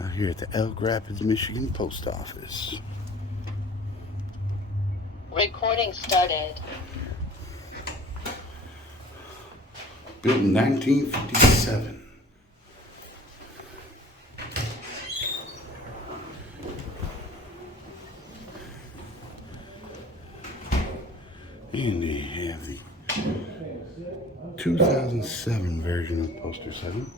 Out here at the Elk Rapids, Michigan post office. Recording started. Built in 1957. And they have the 2007 version of Poster 7.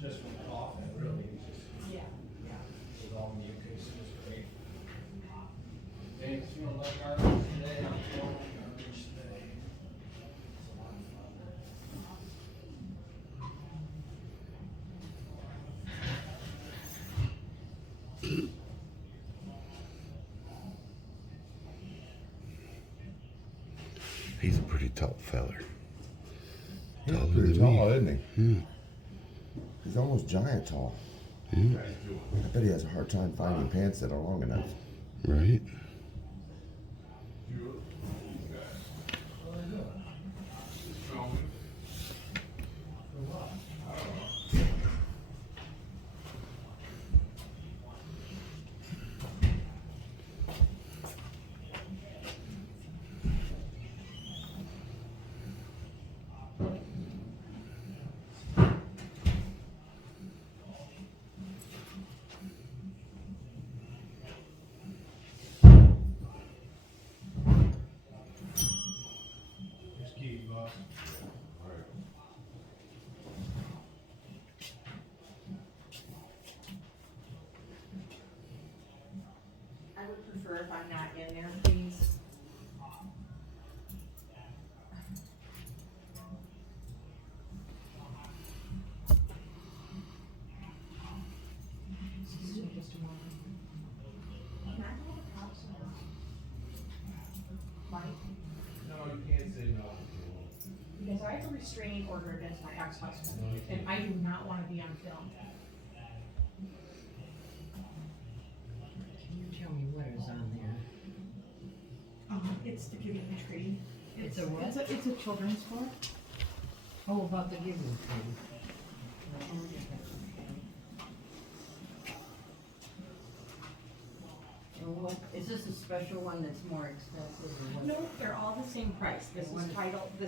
Just from coughing, really, it's just, with all mucus, it was great. Things feeling like garbage today, I'm feeling like garbage today. It's a lot of fun. He's a pretty tall feller. He's Taller pretty than tall, me. isn't he? Yeah. He's almost giant tall. Yeah. I bet he has a hard time finding pants that are long enough. Right. Just keep, boss. I would prefer if I'm not in there, please. Just a moment. Can I call the cops or not? Mike? No, you can't say no. Because I have a restraining order against my ex-husband, No, you and can't. I do not wanna be on film. Can you tell me what is on there? It's the giving and tree. It's a what? It's a children's book. Oh, about the giving thing. And what, is this a special one that's more expensive or what? No, they're all the same price. This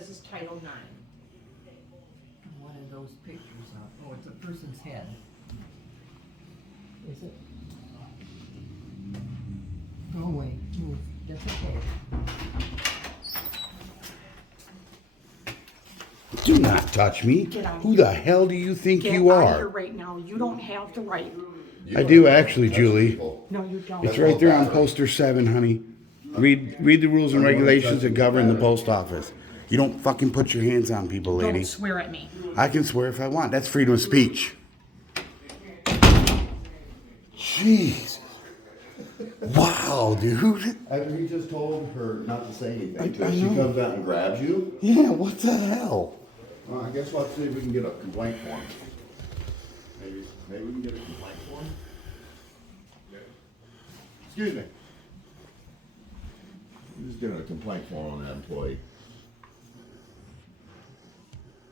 is Title 9. One of those pictures of, oh, it's a person's head. Is it? Oh, wait, move, that's okay. Do not touch me. Get out. Who the hell do you think Get you out of here are? right now. You don't have the right. I do actually, Julie. No, you don't. It's right there on poster 7, honey. Read the rules and regulations that govern the post office. You don't fucking put your hands on people, lady. Don't swear at me. I can swear if I want. That's freedom of speech. Jeez. Wow, dude. After he just told her not to say anything to I her, she know. comes out and grabs you. Yeah, what the hell? Well, I guess let's see if we can get a complaint form. Maybe we can get a complaint form. Excuse me. I'm just getting a complaint form on that employee.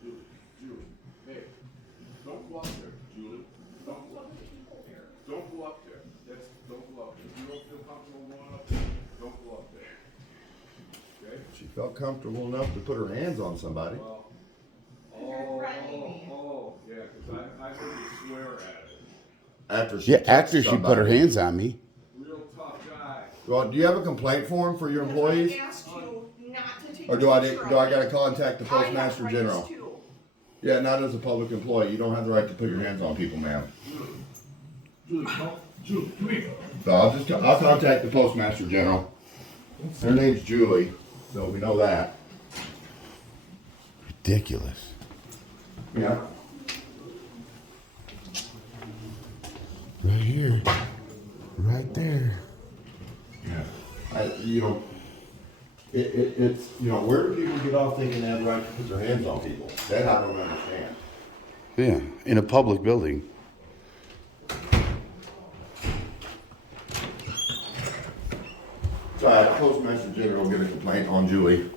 Julie, hey, don't go up there, Julie. Don't go up there. Don't go up there. Don't go up there. If you don't feel comfortable going up there, don't go up there. Okay? She felt comfortable enough to put her hands on somebody. Well, yeah, because I heard you swear at her. After she Yeah, touched after she put her somebody. hands on me. Real tough guy. Well, do you have a complaint form for your employees? I asked you not to take Or do I gotta contact the postmaster general? Too. Yeah, not as a public employee. You don't have the right to put your hands on people, ma'am. Julie, come here. So I'll contact the postmaster general. Her name's Julie, so we know that. Ridiculous. Yeah. Right here. Right there. Yeah. You don't. It's, you know, where do people get off thinking they have the right to put their hands on people? That I don't understand. Yeah, in a public building. So I had a postmaster general get a complaint on Julie.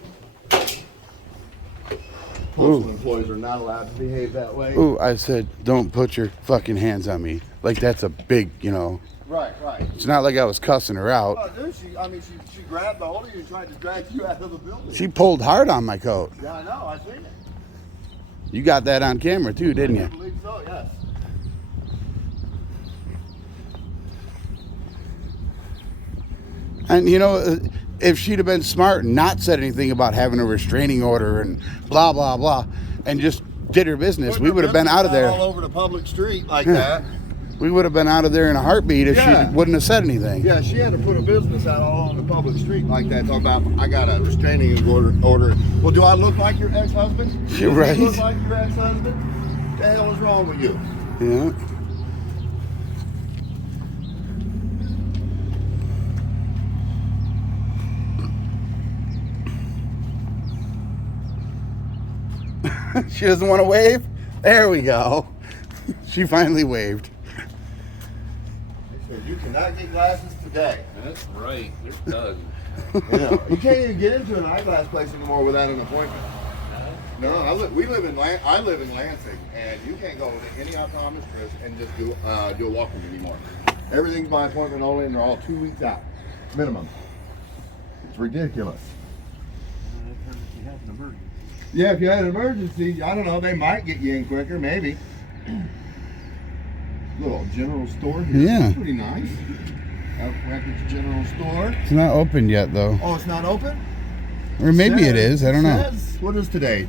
Postal employees are not allowed to behave that way. Ooh, I said, don't put your fucking hands on me. Like that's a big, you know. Right. It's not like I was cussing her out. Oh, dude, she grabbed the hold of you and tried to drag you out of the building. She pulled hard on my coat. Yeah, I know, I seen it. You got that on camera too, didn't I you? believe so, yes. And you know, if she'd have been smart and not said anything about having a restraining order and blah blah blah, and just did her business, we would have been out of there. All over the public street like that. We would have been out of there in a heartbeat if Yeah. she wouldn't have said anything. Yeah, she had to put a business out all on the public street like that. Talking about, I got a restraining order. Well, do I look like your ex-husband? You're right. Do you look like your ex-husband? What the hell is wrong with you? Yeah. She doesn't want to wave? There we go. She finally waved. They said, you cannot get glasses today. That's right, they're done. Yeah. You can't even get into an eyeglass place anymore without an appointment. No, I live in Lansing, and you can't go to any optometrist and just do a walk-in anymore. Everything's by appointment only, and they're all 2 weeks out, minimum. It's ridiculous. Yeah, if you had an emergency, I don't know, they might get you in quicker, maybe. Little general store here. Yeah. Pretty nice. Elk Rapids General Store. It's not open yet, though. Oh, it's not open? Or maybe it is. I don't know. Says, what is today?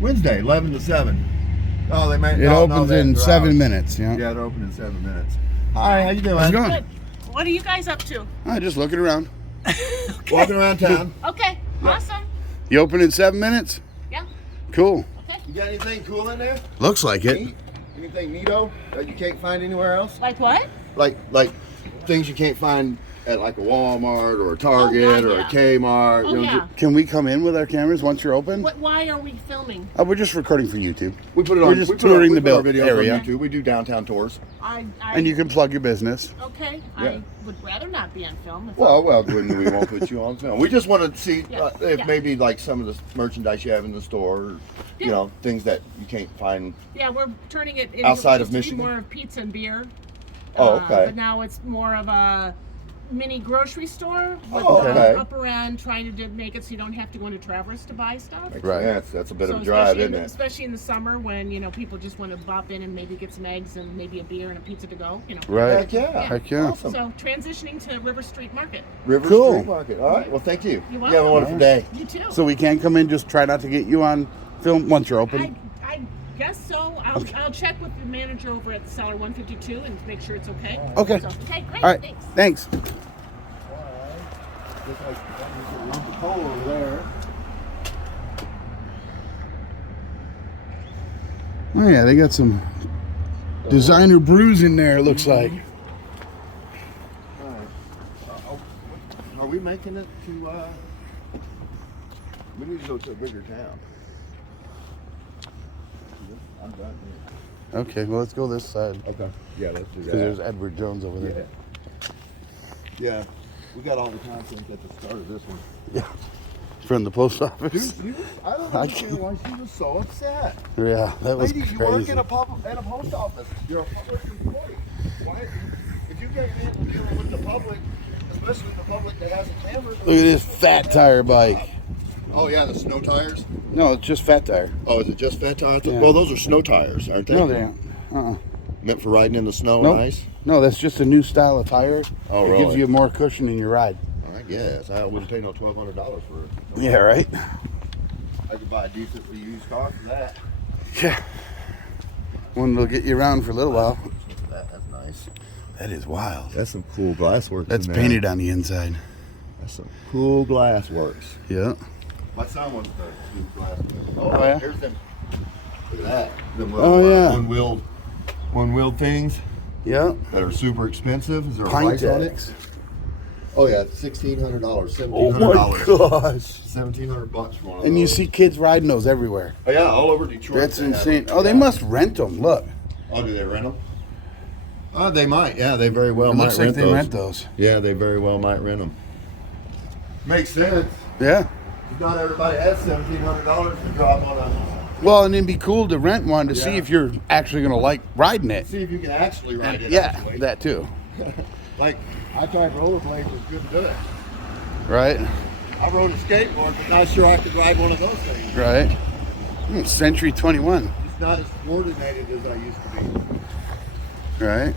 Wednesday, 11 to 7. Oh, they might. It opens in 7 minutes. Yeah. Yeah, they're open in 7 minutes. Hi, how you doing? How's it going? Good. What are you guys up to? Just looking around. Walking around town. Okay, awesome. You open in 7 minutes? Yeah. Cool. Okay. You got anything cool in there? Looks like it. Neat? Anything neato that you can't find anywhere else? Like what? Like things you can't find at like a Walmart or a Target God, or a yeah. Kmart. Oh, yeah. Can we come in with our cameras once you're open? Why are we filming? We're just recording for YouTube. We put it We're on. just we put touring we the put our built videos area. on YouTube. We do downtown tours. And you can plug your business. Okay, Yeah. I would rather not be on film. Well, we won't put you on film. We just want to see Yeah, if yeah. maybe like some of the merchandise you have in the store, or, you Yeah. know, things that you can't find. Yeah, we're turning it into Outside of used to be Michigan? more of pizza and beer. Oh, okay. But now it's more of a mini grocery store with Oh, the okay. upper end, trying to make it so you don't have to go into Traverse to buy stuff. Right. Yeah, that's a bit So of a drive, especially isn't it? Especially in the summer when people just want to bop in and maybe get some eggs and maybe a beer and a pizza to go. Right. Heck yeah. Heck yeah. Awesome. So transitioning to River Street Market. River Cool. Street Market. All right. Well, thank you. You're You have a welcome. wonderful day. You too. So we can't come in, just try not to get you on film once you're open? I guess so. I'll check with the manager over at Cellar 152 and make sure it's okay. Okay. So, okay, great. All right. Thanks. Thanks. Looks like there's a lump of coal over there. Oh, yeah, they got some designer brews in there, it looks like. All right. Are we making it to? We need to go to a bigger town. I'm done here. Okay, well, let's go this side. Okay. Yeah, let's do Because there's Edward Jones over there. Yeah. We got all the content at the start of this one. Yeah. From the post office. Dude, I don't understand why she was so upset. Yeah, that was Lady, you work crazy. at a post office. You're a public employee. Why, if you can't handle dealing with the public, especially the public that has a camera. Look at this fat tire bike. Oh yeah, the snow tires. No, it's just fat tire. Oh, is it just fat tires? Yeah. Well, those are snow tires, aren't they? No, they aren't. Uh-uh. Meant for riding in the snow Nope. and ice. No, that's just a new style of tire. Oh, it really? gives you more cushion in your ride. I guess I wouldn't pay no $1,200 for it. Yeah, right? I could buy a decently used car for that. Yeah. One that'll get you around for a little while. That's nice. That is wild. That's some cool glass work. That's painted on the inside. That's some cool glass works. Yeah. My son wants to do glass. Oh, yeah? Here's them. Look at that. Them Oh, little, yeah. one-wheeled things Yeah. that are super expensive. Is there a price on it? Pintex. Oh yeah, $1,600, Oh $1,700. my gosh. $1,700 for one of And you those. see kids riding those everywhere. Oh yeah, all over Detroit. That's they have insane. them. Oh, they Yeah. must rent them. Look. Oh, do they rent them? They might. Yeah, they very well It might looks like rent they those. rent those. Yeah, they very well might rent them. Makes sense. Yeah. Not everybody has $1,700 to drop on a. Well, and it'd be cool to rent one to see Yeah. if you're actually going to like riding it. See if you can actually ride it. Yeah, actually. that too. Like, I tried rollerblades, was good to do it. Right? I rode a skateboard, but not sure I could ride one of those things. Right? Century 21. It's not as coordinated as I used to be. Right?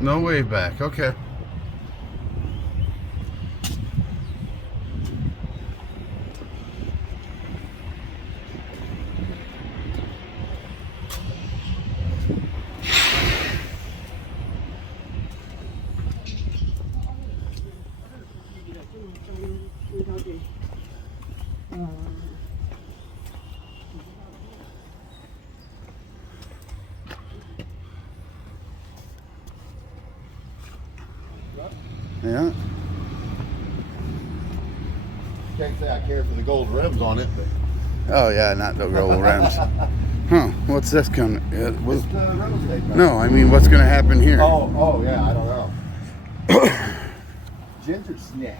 No way back. Okay. Yeah. Can't say I care for the gold rims on it, but Oh yeah, not the roll rims. Huh? What's this coming? it's real estate. No, I mean, what's gonna happen here? Oh yeah, I don't know. Ginger snap.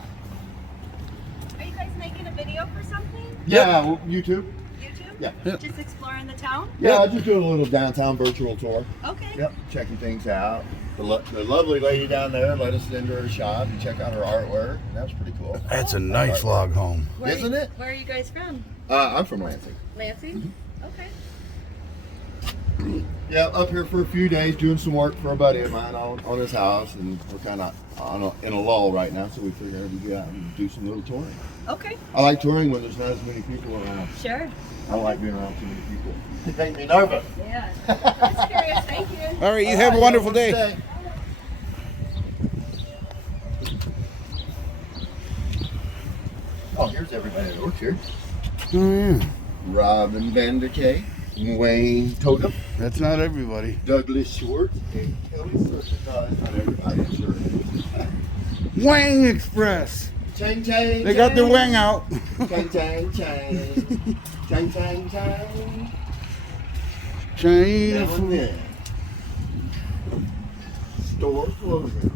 Are you guys making a video for something? Yeah, YouTube. YouTube? Yeah. Just exploring the town? Yeah, I just doing a little downtown virtual tour. Okay. Yep, checking things out. The lovely lady down there let us into her shop and check out her artwork. That was pretty cool. That's a nice log home. Isn't it? Where are you guys from? I'm from Lansing. Lansing? Okay. Yeah, up here for a few days doing some work for a buddy of mine on his house, and we're kind of in a lull right now, so we figured we'd go out and do some little touring. Okay. I like touring when there's not as many people around. Sure. I don't like being around too many people. It makes me nervous. Yeah. Just curious. Thank you. All right, you have a wonderful day. Oh, here's everybody that works here. Oh yeah. Robin Vanderkay, Wayne Totem, That's not everybody. Douglas Schwartz, and Kelly Surgeon. No, that's not everybody, sure. Wang Express. Chang chang. They got their wang out. Chang chang chang. Chang chang chang. Chain. Now and then. Store closing.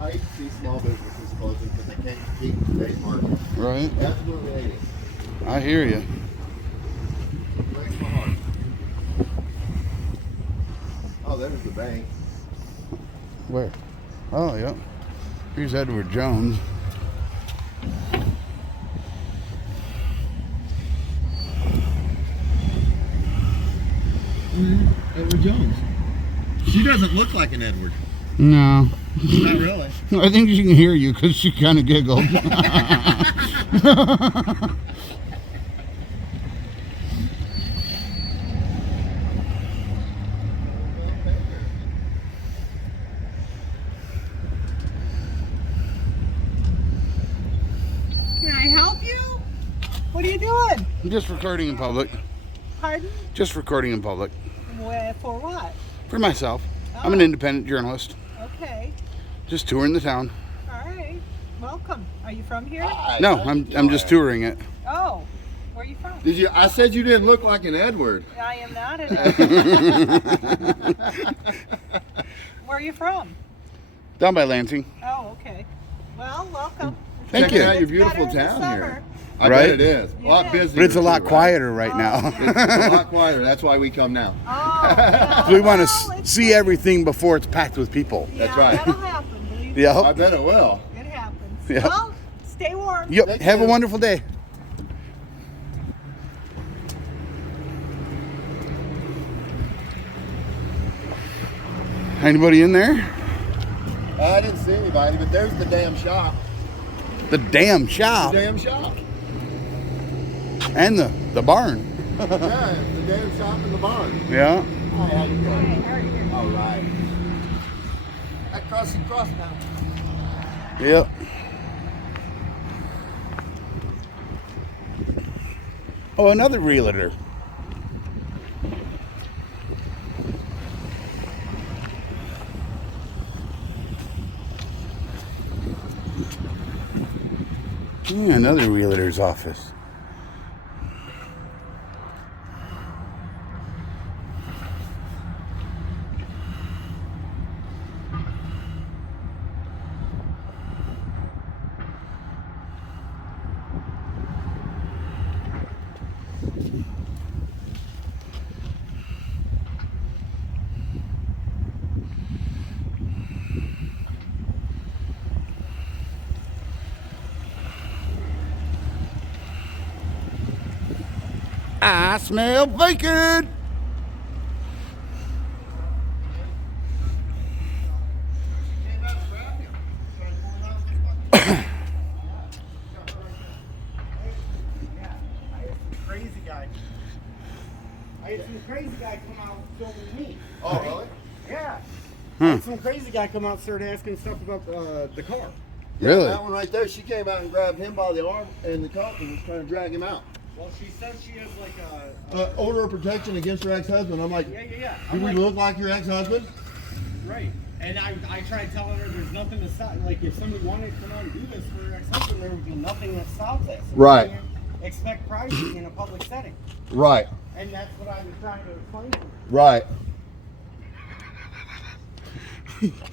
I hate to see small businesses closing because they can't compete in today's market. Right. Absolutely hate it. I hear you. Breaks my heart. Oh, there's the bank. Where? Oh, yeah. Here's Edward Jones. Edward Jones. She doesn't look like an Edward. No. Not really. I think she can hear you because she kind of giggled. Can I help you? What are you doing? I'm just recording in public. Pardon? Just recording in public. For what? For myself. I'm an independent journalist. Okay. Just touring the town. All right. Welcome. Are you from here? No, I'm just touring it. Oh. Where are you from? Did you? I said you didn't look like an Edward. I am not an Where are you from? Down by Lansing. Oh, okay. Well, welcome. Thank Checking you. out your It's beautiful better in the town summer. here. I Right? bet it is. A lot Yeah. busier. But it's a lot too, right? quieter right now. Oh, It's a lot quieter. That's why we come now. Oh, yeah. We want Well, to it's- see everything before it's packed with people. Yeah, That's right. That'll happen. Believe me. I Yep. bet it will. It happens. Yeah. Well, stay warm. Yep. Thank Have a you. wonderful day. Anybody in there? I didn't see anybody, but there's the damn shop. The damn shop. The damn shop. And the barn. Yeah, the damn shop and the barn. Yeah. Hi, how you doing? Hey, how are you? All right. I cross now. Yep. Oh, another realtor. Yeah, another realtor's office. I smell bacon. Crazy guy. I had some crazy guy come out filming me. Oh, really? Yeah. Hmm. I had some crazy guy come out and start asking stuff about the car. Really? That one right there, she came out and grabbed him by the arm and the cop and was trying to drag him out. Well, she says she has like a Order of protection against her ex-husband. I'm like, yeah. do I'm we like, look like your ex-husband? right. And I tried telling her there's nothing to stop. Like if somebody wanted to come out and do this for her ex-husband, there would be nothing that stops it. So Right. you can't expect privacy in a public setting. Right. And that's what I was trying to explain to her. Right.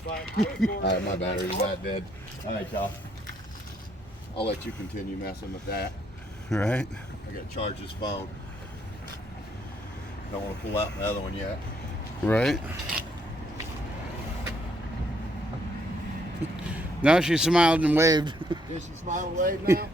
But I was going- All right, my battery's not dead. All right, y'all. I'll let you continue messing with that. Right. I gotta charge this phone. Don't want to pull out my other one yet. Right. Now she smiled and waved. Did she smile and wave now?